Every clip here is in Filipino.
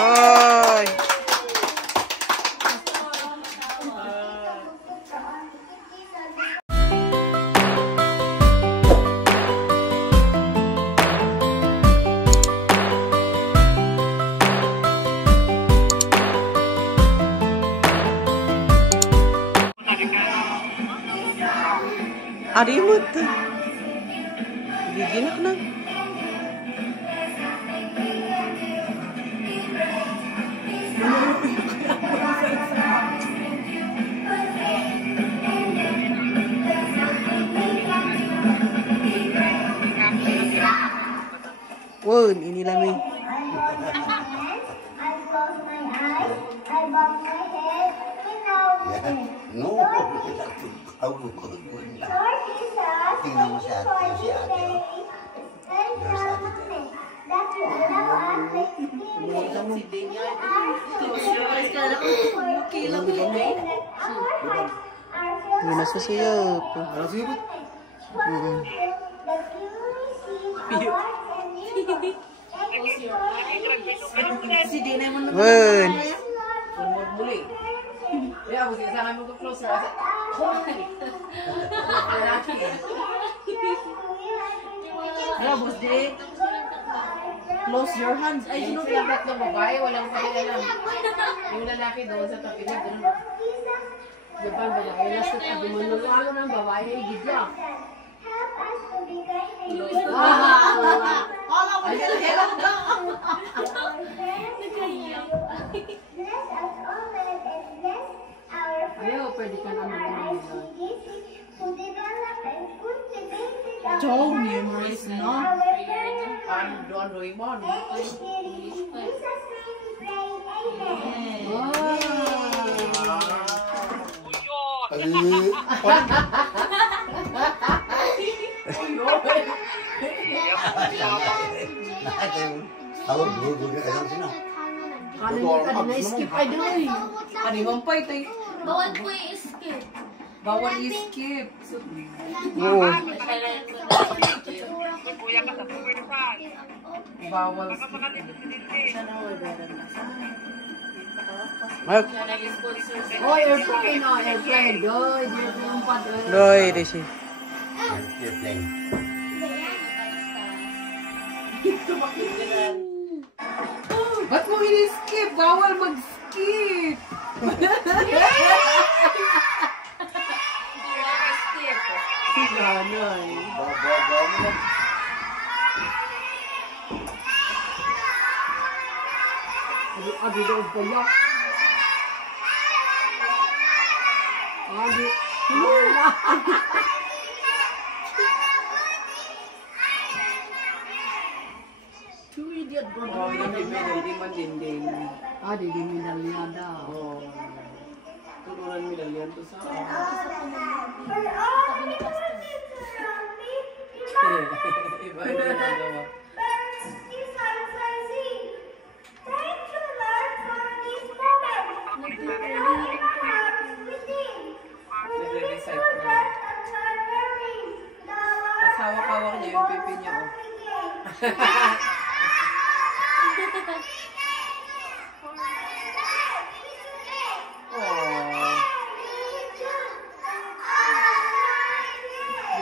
Hoy. Arimot. Giginak na. Wow, ini lami. No. Tingnan mo si ate. Si ate. Hindi na susuyop. Wen. Ya, pues esa me mucho closer. Ya, pues de close your hands. Ay, sino kaya tatlong babae? Walang pakialam. Yung lalaki doon sa tabi niya, doon. Japan, babae. Last at adumanong ako ng babae. Gidya. Ay, kaya ayaw, pwede ka naman gano'n. So memories, no? Doon, Raymond. Skip ay doy. Kanimang pa ito. Bawal po i-skip. Bawal i-skip. Oo. Bawal. Mark. Oh, airplane, oh, airplane. Doy, yung pa doy. Doy, di siya. Airplane. Ba't mo ini-skip? Bawal mag-skip. Si Ganay. Adi daw pa yan. Adi. Two idiot bro. Oh, hindi man din. Ah, di medalya daw. Oh. Turunan medalyan to sa. Iba yung ginagawa. Nagre-recite na. Tapos hawak-hawak niya yung pipi niya. Oh.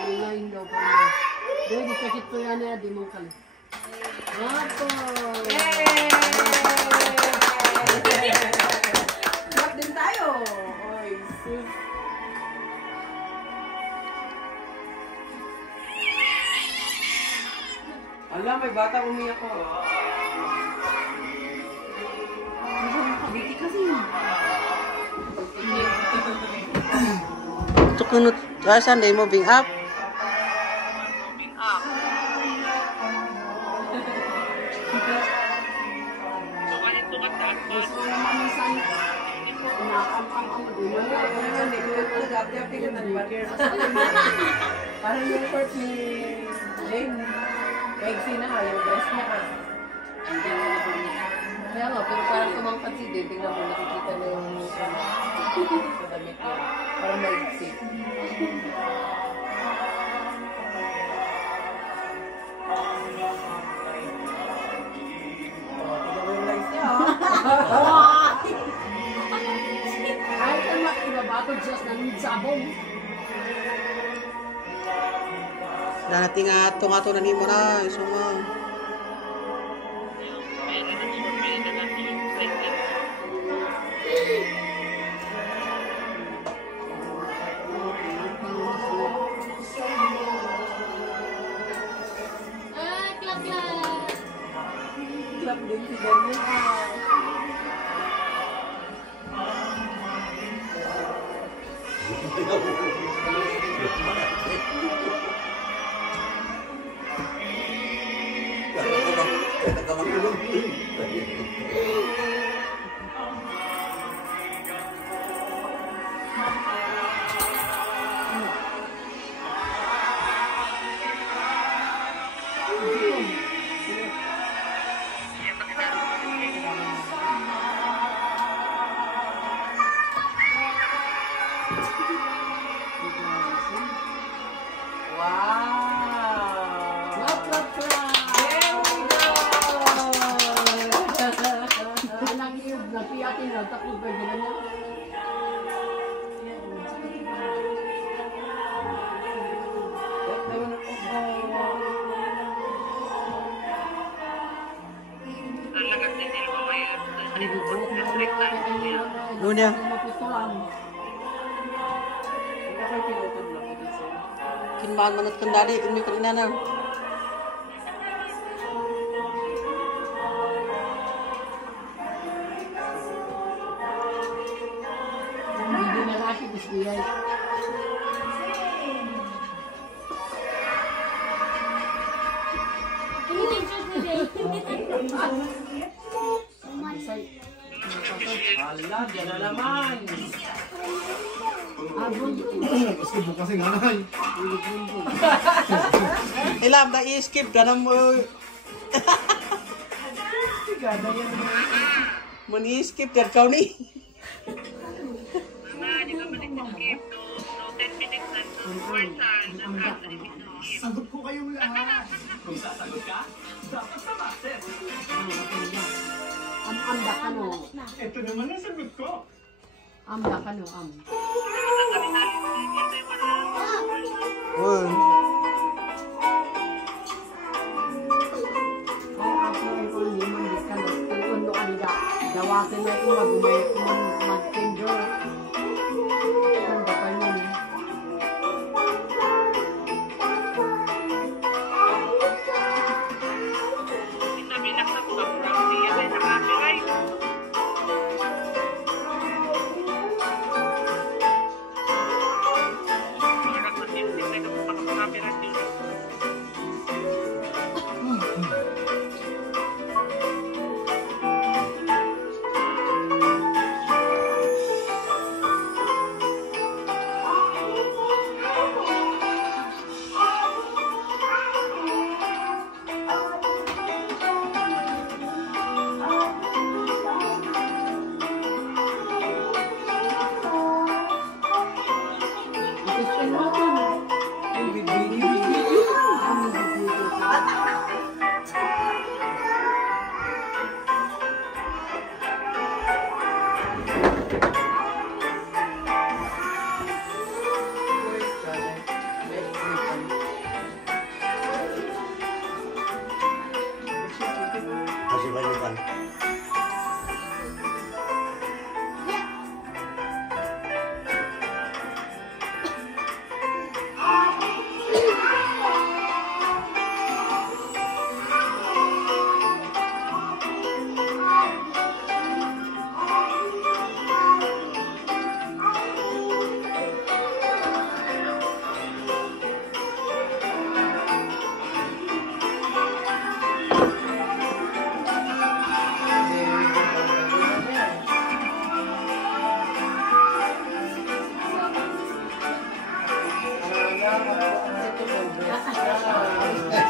Lain daw pa niya. Doy, di sakit po yan eh, di mong kalit. Apo! Clap din tayo! Oy, sus. Alam, may bata umiyak ko. Kabiti kasi. Tukunot. Saan day moving up? Gusto naman minsan, inakampang ako din. Parang yung short ni Jane. Maigsi na ha, yung dress niya ka. Hindi na nabunita. Kaya nga, pero parang kumangkat si Jane. Tingnan mo, nakikita na yung sa damit niya. Parang maigsi. Tingnan mo yung legs niya ha. Jesus ng sabong. Dati nga ato na mo na. Isuma. Clap, clap. Clap din si Daniel. Wow! Clap, clap, clap. There we go! Anak niyo, nagpiyakin na, takot ba gano'n niya? Nunya. Maputulan. Kinmaan manat kendali. Kini kanina na. Hindi na laki, gusto yan. Ini pictures ni Jay. Say, Hala, dyan na naman. abon, Maski bukas yung anay. Ilam, na i-skip ka na mo. Gada yan. Man i-skip ka kau ni. Sagot ko kayong lahat. Anda ka no. Ito naman ang sagot ko. Anda ka no, Woi. Ay, ako ay kung hindi man di ka na. Kung ano anida. Dawatin na ito, magumay ko man mag-finger. Anda ka yun. Masih banyak kan?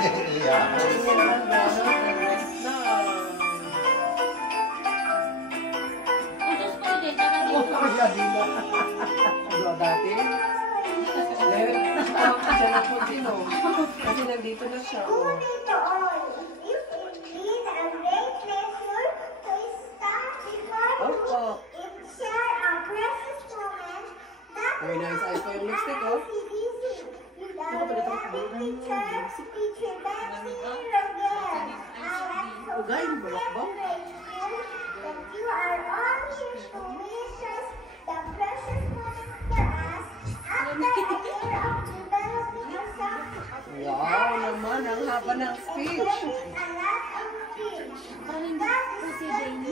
Iya. Utos ko din, taga dito. Dati? Ngayon, siya na po sino. Kasi nandito na siya. Oh. If share our precious moment, that Very nice eyes pa yung lipstick, oh. Ugay, balakbaw. Wow naman, ang haba ng speech. Parang hindi ko si Dane.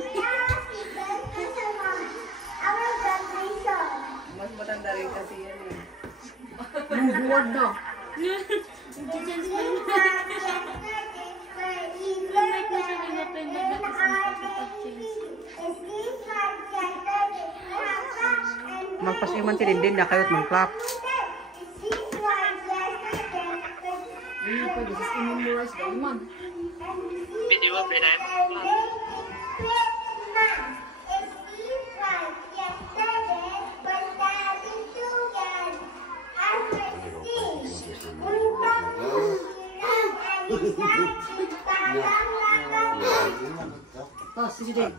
Mas matanda rin kasi yan eh. Move on na. Nag-chance pa yun. Like na siya in-open na tapos ang pag-change. Magpasiman tinindin na kayo't mag-clap. Hindi pwede, just i-memorize the iman. Video pinay. Oh, sige din.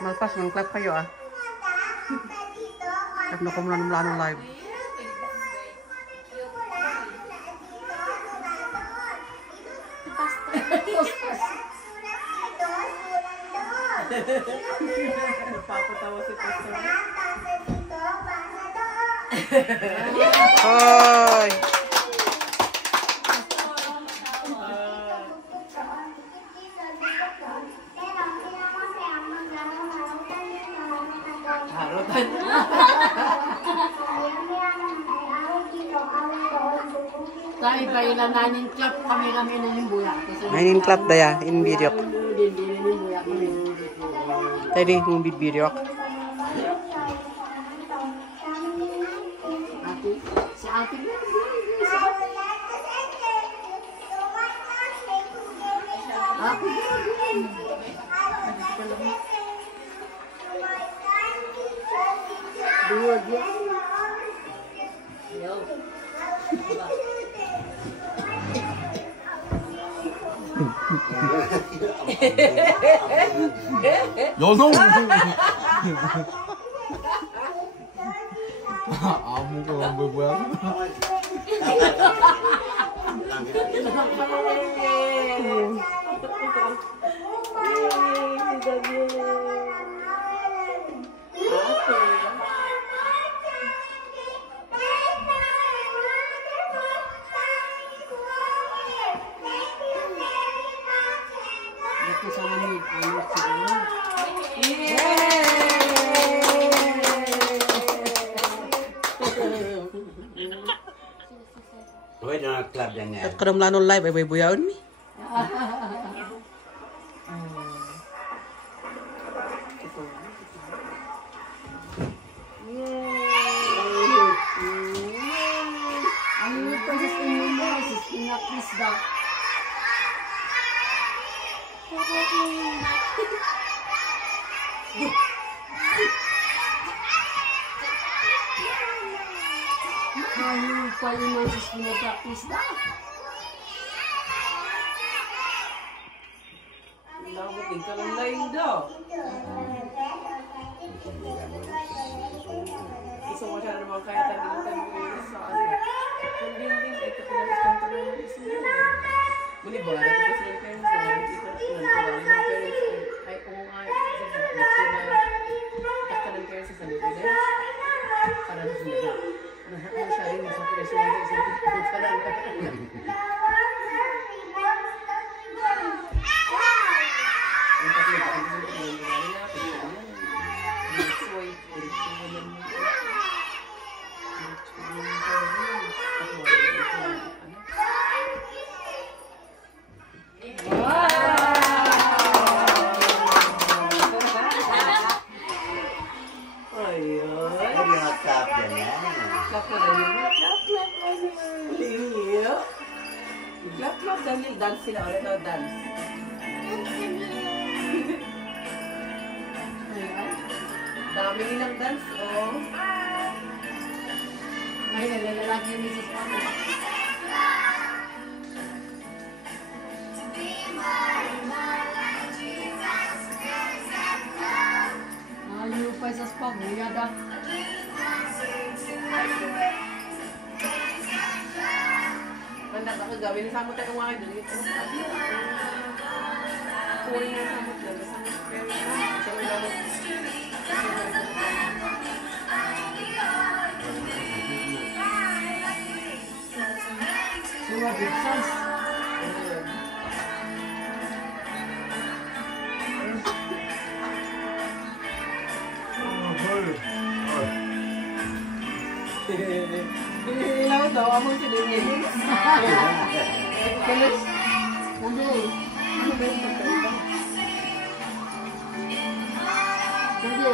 Malpas, mag-clap kayo ah. Clap na kumulan live. Napapatawa si Pastor. Hoy! Harutan. Tayo pa ilang nanin clap kami na yung buya. Mainin clap daya in video. Din yung buya kami. Tadi mong video. Ate, si ate mo. Ate Dua dia. Yo. 여성! 아무거 뭐야? Dito sa amin, ano siguro? Pwede na club yan yan. At kadamlanon live ay buyaon mi. Ang princess in mo, si Ina Krisda. Ano pa yung si Ina Krisda? Nabuting ka lang laing daw. Gusto mo siya naman kaya tagilitan mo yung sa kasi. Hindi ito pinag-stand ko lang yung isang yun. Muli ba? Ito po sila parents ko. Ito ng parents ko. Ay, kung ay, gusto na takta ng parents sa Pilipinas. Para sa sila. Ano siya rin sa Pilipinas. Sa lang. Ang tatlo ba? Ang tatlo Pwede na club yan yan. Clap dahil dance sila ulit na dance. Dami nilang dance, oh. Ay, nalalaki ni Mrs. Ate. sa pabuya da. Mandat ako gawin sa mo tayo mga doon. Kunin na sa mo lang. Sa mo lang. Suwa Gibsons. Ilaw daw among siningin. Kalos. Hindi. Ano ba yung magkaiba? Hindi.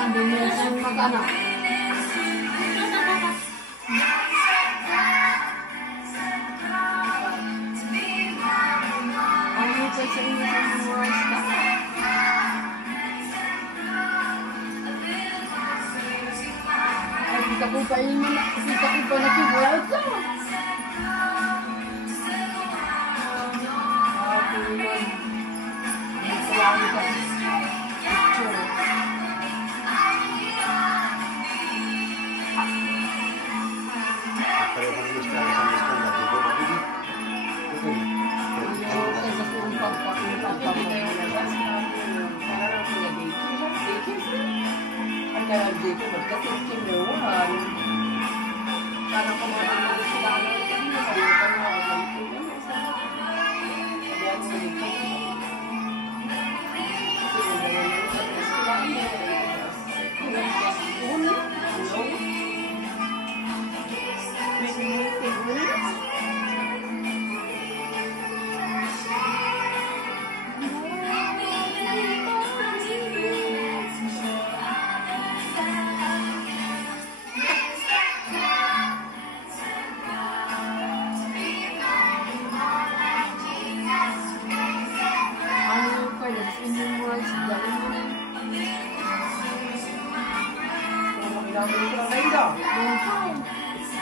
Ang dimension mag-anak. Ano pa sa inyo sa mga oras na? Ay, kita ko pa yun na, kita ko pa nakibuhat ka. Okay, man. Masalang ka. Picture. Pero kung gusto ka sa gusto na dito,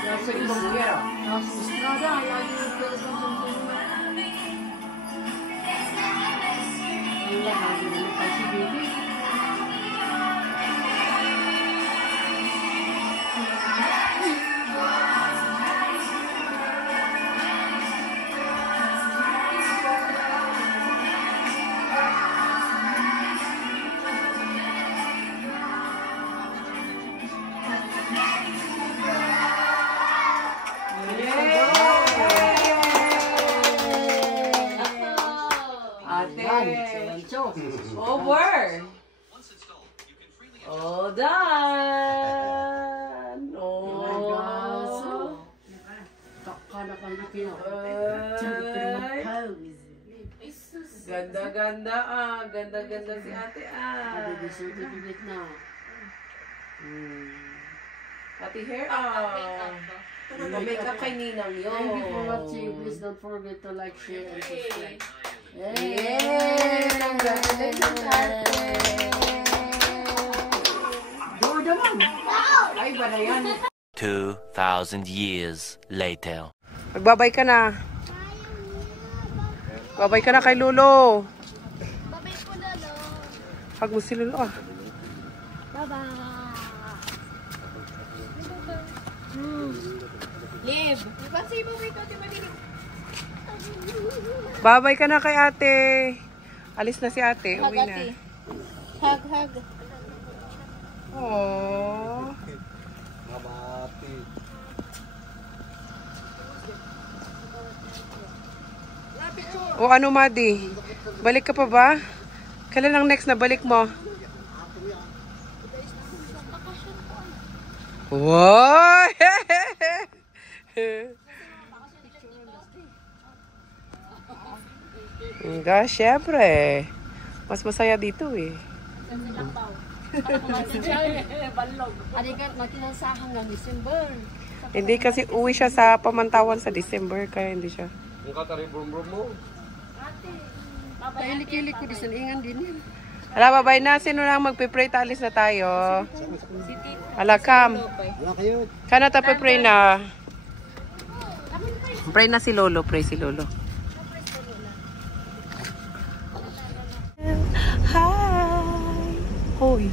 Nasa ibang lugar. Nasa Estrada, lagi yung pwede sa mga. Wala, lagi naman tayo si Baby. Over. Oh, done. Oh. Takana kang lipino. Ganda-ganda ah. Ganda-ganda si ate ah. Baby certificate na. Ate hair ah. Make-up kay Ninang yun. Thank you for watching. Please don't forget to like, share, and subscribe. Yay! Congratulations, ate! Door naman! Ay, ba na yan? 2,000 years later. Magbabay ka na. Babay ka na kay Lolo. Babay po, Lolo. Hug mo si Lolo ah. Bye-bye. Live. Kasi babay ko, di malilig. Babay ka na kay ate. Alis na si ate. Uwi na. Hug, hug. Aww. Mabati. O ano, Madi? Balik ka pa ba? Kailan ang next na balik mo? Wow! Nga, syempre. Mas masaya dito eh. Adi ka matinansa hanggang December. Hindi kasi uwi siya sa pamantawan sa December, kaya hindi siya. Ang katari brum-brum mo. Kailik-ilik ko di sa ingan din yan. Hala, babay na. Sino lang magpipray? Talis na tayo. Hala, Cam. Wala kayo. Kana ta pray na. Pray na si Lolo. Pray si Lolo. Hi. Hoy.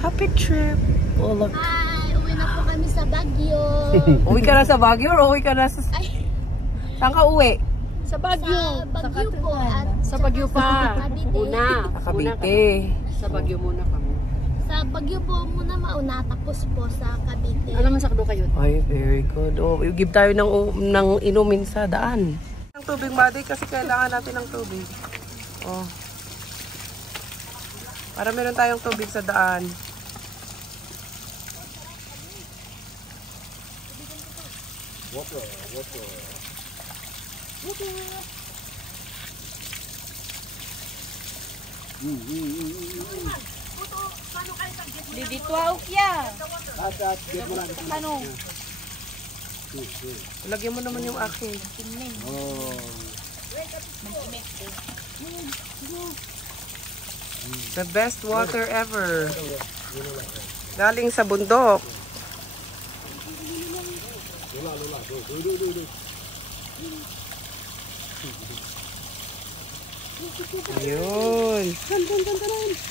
Happy trip. Oh, look. Hi, uwi na po kami sa Baguio. Uwi ka na sa Baguio or uwi ka na sa... Saan ka uwi? Sa Baguio. Sa Baguio po. At Sa Baguio pa. Una. Cavite. Sa Baguio muna kami. sa Baguio po muna mauna, tapos po sa Cavite. Ano man sakdo kayo? Ay, very good. Oh, give tayo ng inumin sa daan. Ng tubig, Madi, kasi kailangan natin ng tubig. Oh. Para meron tayong tubig sa daan. Water. Dito ako kya. At, get mo lang. Ano? Lagyan mo naman yung akin. Oh. The best water ever. Galing sa bundok. Ayun.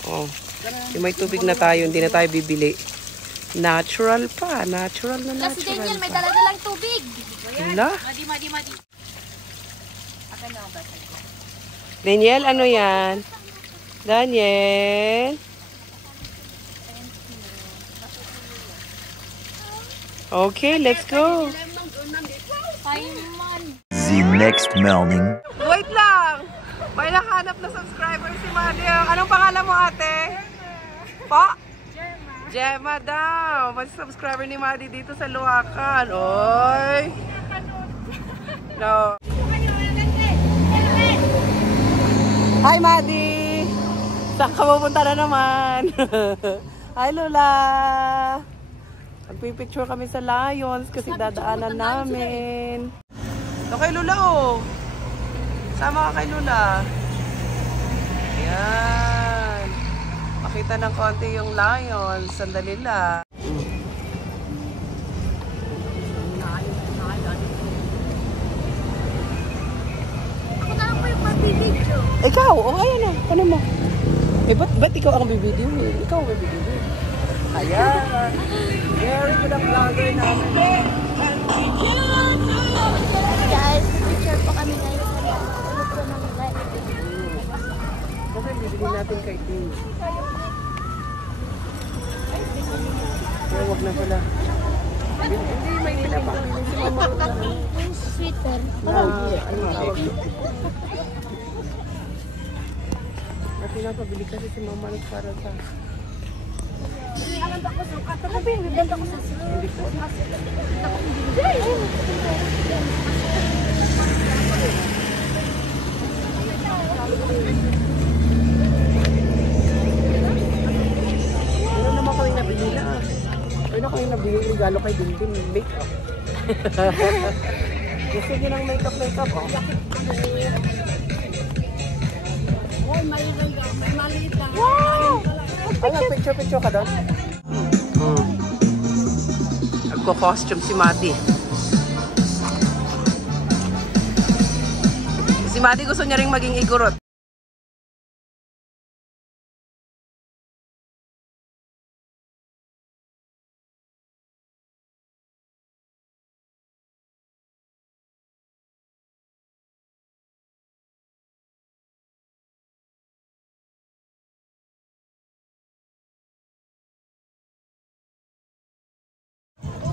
Oh. Yung may tubig na tayo, hindi na tayo bibili. Natural pa. Natural na Kasi natural Daniel, may pa. dala-dalang tubig. Hala. Madi. Daniel, ano yan? Daniel? Okay, let's go. The next morning. Wait lang! May nakahanap na subscriber si Madi. Anong pangalan mo, ate? Pa? Gemma daw. Mas subscriber ni Madi dito sa Luacan. Oy! No. Hi, Madi! Saan ka pupunta na naman? Hi, Lola! Magpipicture kami sa Lions kasi dadaanan namin. Ito kay Lola, oh. Sama ka kay Lola. Ayan. Makita ng konti yung Lions. Sandali lang. Ako na lang po yung magbibidyo. Ikaw, o ayan na. Ano mo? Eh, ba't ikaw ang bibidyo? Ikaw ang bibidyo. Ayan. Very good ang vlogger namin. Guys, picture po kami ngayon sa ano po ng light. Kasi bibili natin kay Tim. Pero wag na pala. Hindi, may pinapakili si Mama. Yung sweater. Ano tawag doon? At pinapabili kasi si Mama para sa... Ano naman kami nabili na? Ano kami nabili regalo kay Dindin? Make-up. Gusto niyo ng make-up, oh? May maliit lang. Wow! Ay, picture ka doon? Nagko-costume si Mati. Si Mati gusto niya rin maging igorot.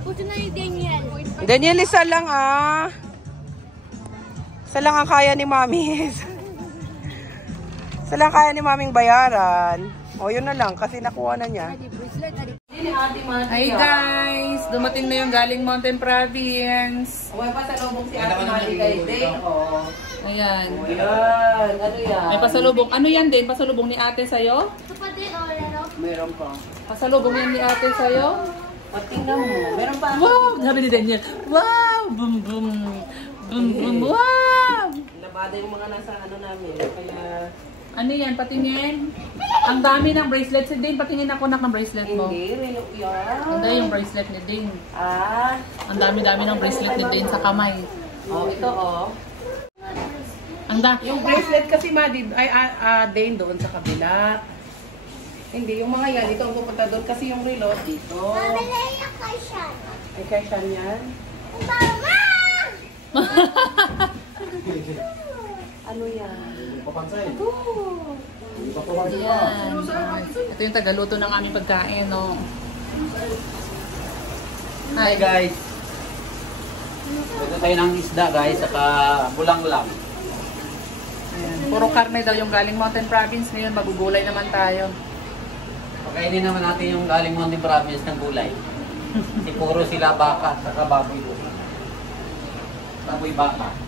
Puto na ni Daniel. Daniel, isa lang ah. Isa lang ang kaya ni Mami. Isa lang kaya ni Maming bayaran. O yun na lang kasi nakuha na niya. Hi guys! Dumating na yung galing Mountain Province. Uy, pasalubong si Ate Mali kay Dane. Ayan. Ayan. Ano yan? May pasalubong. Ano yan din? Pasalubong ni ate sa'yo? Ito pa din, ano? Meron pa. Pasalubong yan ni ate sa'yo? O, tingnan mo. Meron pa. Wow! Sabi ni Daniel. Wow! Boom, boom. Boom, boom. Wow! Tabada yung mga nasa ano namin. Kaya... Ano yan? Patingin? Ang dami ng bracelet. Si Dane, patingin ako ng bracelet mo. Hindi, relo yan. Hindi, yung bracelet ni Dane. Ah. Ang dami-dami ng bracelet ni Dane sa kamay. Oh, ito oh. Ang Yung bracelet kasi Madi, ay Dane doon sa kabila. Hindi, yung mga yan, ito ang pupunta doon kasi yung relo dito. Ay, kasyan yan. Ano yan? Papansin. Yan. Ito yung tagaluto ng aming pagkain, no? Hi guys. Ito tayo ng isda guys, saka bulanglang. Ayan. Puro karne daw yung galing Mountain Province. Ngayon, magugulay naman tayo. Pakainin naman natin yung galing Mountain Province ng gulay. Kasi puro sila baka, saka baboy doon. Baboy baka.